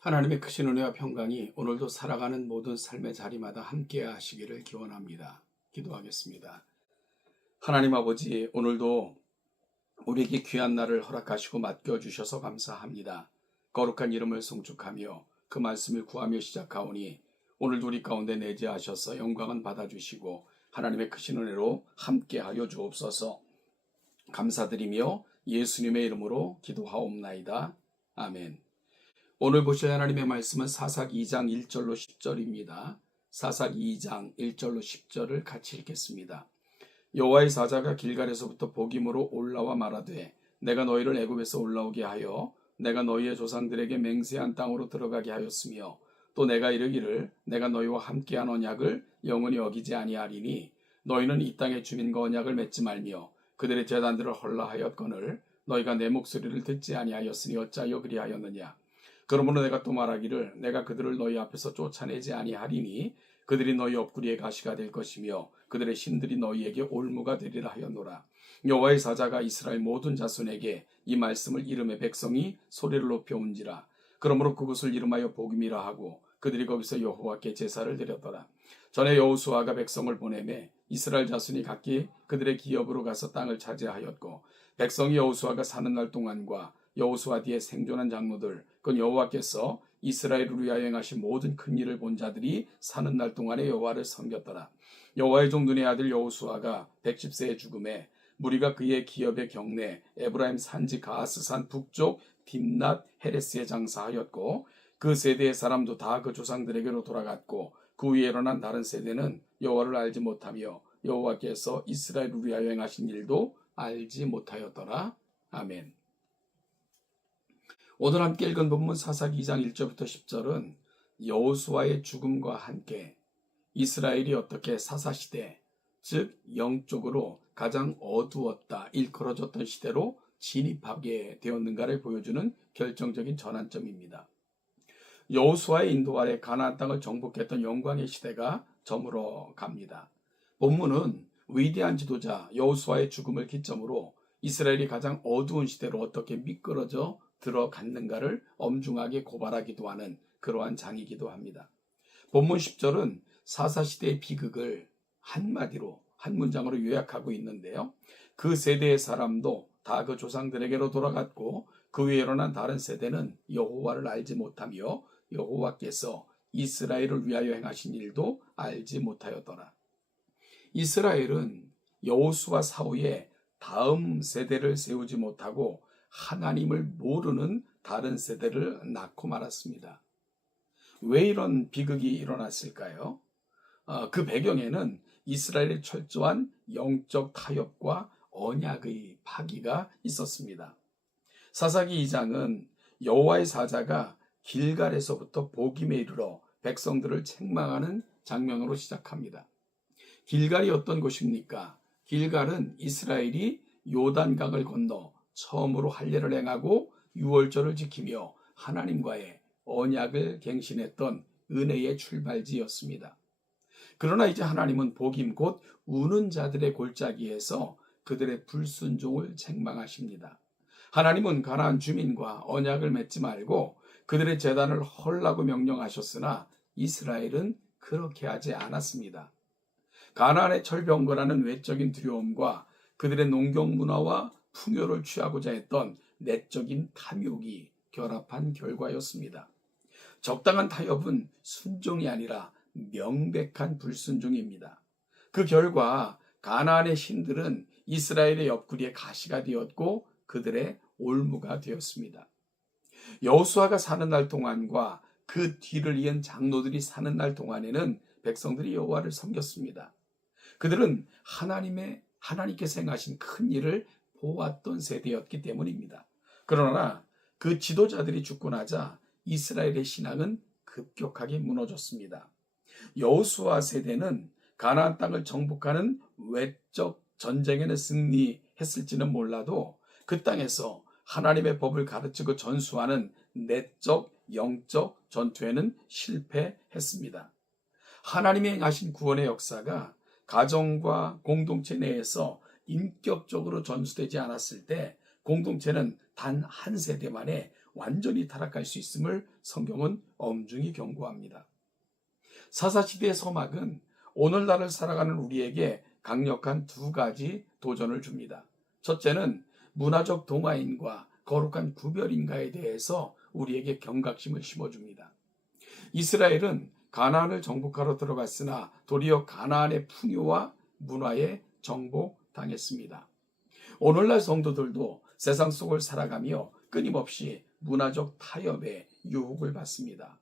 하나님의 크신 은혜와 평강이 오늘도 살아가는 모든 삶의 자리마다 함께 하시기를 기원합니다. 기도하겠습니다. 하나님 아버지, 오늘도 우리에게 귀한 날을 허락하시고 맡겨주셔서 감사합니다. 거룩한 이름을 송축하며 그 말씀을 구하며 시작하오니 오늘도 우리 가운데 내재하셔서 영광은 받아주시고 하나님의 크신 은혜로 함께하여 주옵소서. 감사드리며 예수님의 이름으로 기도하옵나이다. 아멘. 오늘 보실 하나님의 말씀은 사사기 2장 1절로 10절입니다. 사사기 2장 1절로 10절을 같이 읽겠습니다. 여호와의 사자가 길갈에서부터 복임으로 올라와 말하되 내가 너희를 애굽에서 올라오게 하여 내가 너희의 조상들에게 맹세한 땅으로 들어가게 하였으며 또 내가 이르기를 내가 너희와 함께한 언약을 영원히 어기지 아니하리니 너희는 이 땅의 주민과 언약을 맺지 말며 그들의 제단들을 헐라하였거늘 너희가 내 목소리를 듣지 아니하였으니 어찌하여 그리하였느냐. 그러므로 내가 또 말하기를 내가 그들을 너희 앞에서 쫓아내지 아니하리니 그들이 너희 옆구리에 가시가 될 것이며 그들의 신들이 너희에게 올무가 되리라 하였노라. 여호와의 사자가 이스라엘 모든 자손에게 이 말씀을 이름에 백성이 소리를 높여 온지라. 그러므로 그곳을 이름하여 복임이라 하고 그들이 거기서 여호와께 제사를 드렸더라. 전에 여호수아가 백성을 보내매 이스라엘 자손이 각기 그들의 기업으로 가서 땅을 차지하였고 백성이 여호수아가 사는 날 동안과 여호수아 뒤에 생존한 장로들 그 여호와께서 이스라엘을 위하여 행하신 모든 큰 일을 본 자들이 사는 날 동안에 여호와를 섬겼더라. 여호와의 종 눈의 아들 여호수아가 110세에 죽음에 무리가 그의 기업의 경내 에브라임 산지 가스산 북쪽 딥낫 헤레스에 장사하였고 그 세대의 사람도 다 그 조상들에게로 돌아갔고 그 위에 일어난 다른 세대는 여호와를 알지 못하며 여호와께서 이스라엘을 위하여 행하신 일도 알지 못하였더라. 아멘. 오늘 함께 읽은 본문 사사기 2장 1절부터 10절은 여호수아의 죽음과 함께 이스라엘이 어떻게 사사시대, 즉 영적으로 가장 어두웠다, 일컬어졌던 시대로 진입하게 되었는가를 보여주는 결정적인 전환점입니다. 여호수아의 인도 아래 가나안 땅을 정복했던 영광의 시대가 저물어 갑니다. 본문은 위대한 지도자 여호수아의 죽음을 기점으로 이스라엘이 가장 어두운 시대로 어떻게 미끄러져 들어갔는가를 엄중하게 고발하기도 하는 그러한 장이기도 합니다. 본문 10절은 사사시대의 비극을 한마디로 한 문장으로 요약하고 있는데요. 그 세대의 사람도 다 그 조상들에게로 돌아갔고 그 위에 일어난 다른 세대는 여호와를 알지 못하며 여호와께서 이스라엘을 위하여 행하신 일도 알지 못하였더라. 이스라엘은 여호수아 사후에 다음 세대를 세우지 못하고 하나님을 모르는 다른 세대를 낳고 말았습니다. 왜 이런 비극이 일어났을까요? 그 배경에는 이스라엘의 철저한 영적 타협과 언약의 파기가 있었습니다. 사사기 2장은 여호와의 사자가 길갈에서부터 복임에 이르러 백성들을 책망하는 장면으로 시작합니다. 길갈이 어떤 곳입니까? 길갈은 이스라엘이 요단강을 건너 처음으로 할례를 행하고 유월절을 지키며 하나님과의 언약을 갱신했던 은혜의 출발지였습니다. 그러나 이제 하나님은 복임 곧 우는 자들의 골짜기에서 그들의 불순종을 책망하십니다. 하나님은 가나안 주민과 언약을 맺지 말고 그들의 제단을 헐라고 명령하셨으나 이스라엘은 그렇게 하지 않았습니다. 가나안의 철병거라는 외적인 두려움과 그들의 농경 문화와 풍요를 취하고자 했던 내적인 탐욕이 결합한 결과였습니다. 적당한 타협은 순종이 아니라 명백한 불순종입니다. 그 결과 가나안의 신들은 이스라엘의 옆구리에 가시가 되었고 그들의 올무가 되었습니다. 여호수아가 사는 날 동안과 그 뒤를 이은 장로들이 사는 날 동안에는 백성들이 여호와를 섬겼습니다. 그들은 하나님께서 행하신 큰 일을 보았던 세대였기 때문입니다. 그러나 그 지도자들이 죽고 나자 이스라엘의 신앙은 급격하게 무너졌습니다. 여호수아 세대는 가나안 땅을 정복하는 외적 전쟁에는 승리했을지는 몰라도 그 땅에서 하나님의 법을 가르치고 전수하는 내적, 영적 전투에는 실패했습니다. 하나님이 행하신 구원의 역사가 가정과 공동체 내에서 인격적으로 전수되지 않았을 때 공동체는 단 한 세대 만에 완전히 타락할 수 있음을 성경은 엄중히 경고합니다. 사사시대의 서막은 오늘날을 살아가는 우리에게 강력한 두 가지 도전을 줍니다. 첫째는 문화적 동화인과 거룩한 구별인가에 대해서 우리에게 경각심을 심어줍니다. 이스라엘은 가나안을 정복하러 들어갔으나 도리어 가나안의 풍요와 문화에 정복당했습니다. 오늘날 성도들도 세상 속을 살아가며 끊임없이 문화적 타협에 유혹을 받습니다.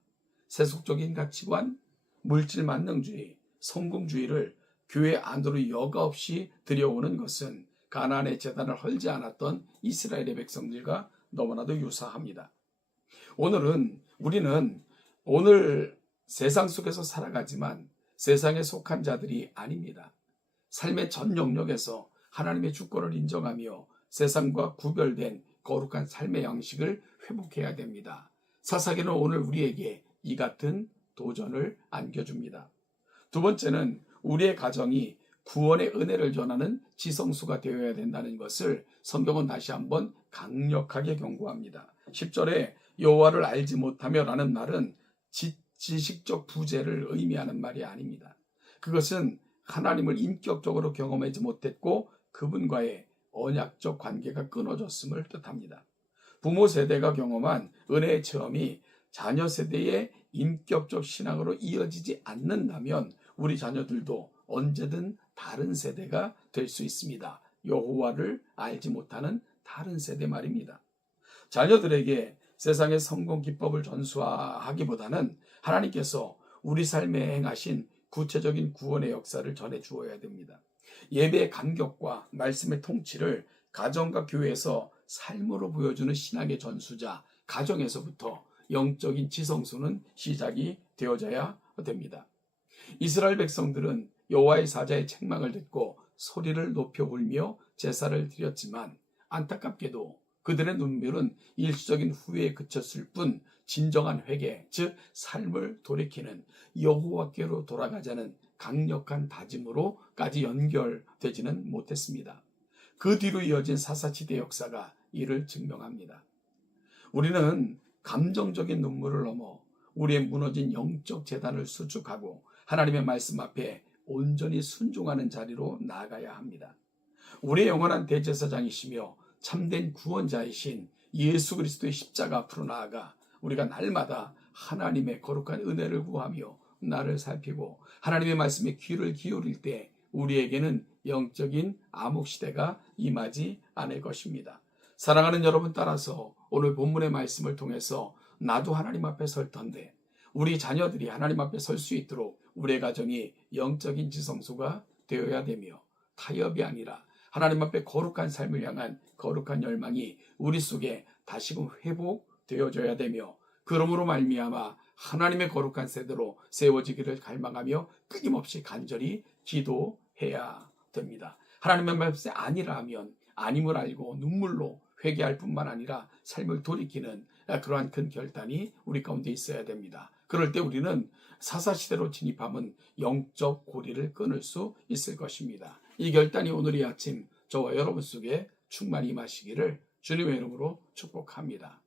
세속적인 가치관, 물질 만능주의, 성공주의를 교회 안으로 여과 없이 들여오는 것은 가나안의 제단을 헐지 않았던 이스라엘의 백성들과 너무나도 유사합니다. 우리는 오늘 세상 속에서 살아가지만 세상에 속한 자들이 아닙니다. 삶의 전 영역에서 하나님의 주권을 인정하며 세상과 구별된 거룩한 삶의 양식을 회복해야 됩니다. 사사기는 오늘 우리에게 이 같은 도전을 안겨줍니다. 두 번째는 우리의 가정이 구원의 은혜를 전하는 지성소가 되어야 된다는 것을 성경은 다시 한번 강력하게 경고합니다. 10절에 여호와를 알지 못하며 라는 말은 지식적 부재를 의미하는 말이 아닙니다. 그것은 하나님을 인격적으로 경험하지 못했고 그분과의 언약적 관계가 끊어졌음을 뜻합니다. 부모 세대가 경험한 은혜의 체험이 자녀 세대의 인격적 신앙으로 이어지지 않는다면 우리 자녀들도 언제든 다른 세대가 될 수 있습니다. 여호와를 알지 못하는 다른 세대 말입니다. 자녀들에게 세상의 성공 기법을 전수하기보다는 하나님께서 우리 삶에 행하신 구체적인 구원의 역사를 전해 주어야 됩니다. 예배의 감격과 말씀의 통치를 가정과 교회에서 삶으로 보여주는 신앙의 전수자, 가정에서부터 영적인 지성소는 시작이 되어져야 됩니다. 이스라엘 백성들은 여호와의 사자의 책망을 듣고 소리를 높여 울며 제사를 드렸지만 안타깝게도 그들의 눈물은 일시적인 후회에 그쳤을 뿐 진정한 회개, 즉 삶을 돌이키는 여호와께로 돌아가자는 강력한 다짐으로까지 연결되지는 못했습니다. 그 뒤로 이어진 사사시대 역사가 이를 증명합니다. 우리는 감정적인 눈물을 넘어 우리의 무너진 영적 재단을 수축하고 하나님의 말씀 앞에 온전히 순종하는 자리로 나아가야 합니다. 우리의 영원한 대제사장이시며 참된 구원자이신 예수 그리스도의 십자가 앞으로 나아가 우리가 날마다 하나님의 거룩한 은혜를 구하며 나를 살피고 하나님의 말씀에 귀를 기울일 때 우리에게는 영적인 암흑시대가 임하지 않을 것입니다. 사랑하는 여러분, 따라서 오늘 본문의 말씀을 통해서 나도 하나님 앞에 설 텐데 우리 자녀들이 하나님 앞에 설 수 있도록 우리의 가정이 영적인 지성소가 되어야 되며 타협이 아니라 하나님 앞에 거룩한 삶을 향한 거룩한 열망이 우리 속에 다시금 회복되어져야 되며 그러므로 말미암아 하나님의 거룩한 세대로 세워지기를 갈망하며 끊임없이 간절히 기도해야 됩니다. 하나님의 말씀이 아니라 하면 아님을 알고 눈물로 회개할 뿐만 아니라 삶을 돌이키는 그러한 큰 결단이 우리 가운데 있어야 됩니다. 그럴 때 우리는 사사시대로 진입하면 영적 고리를 끊을 수 있을 것입니다. 이 결단이 오늘 이 아침 저와 여러분 속에 충만히 임하시기를 주님의 이름으로 축복합니다.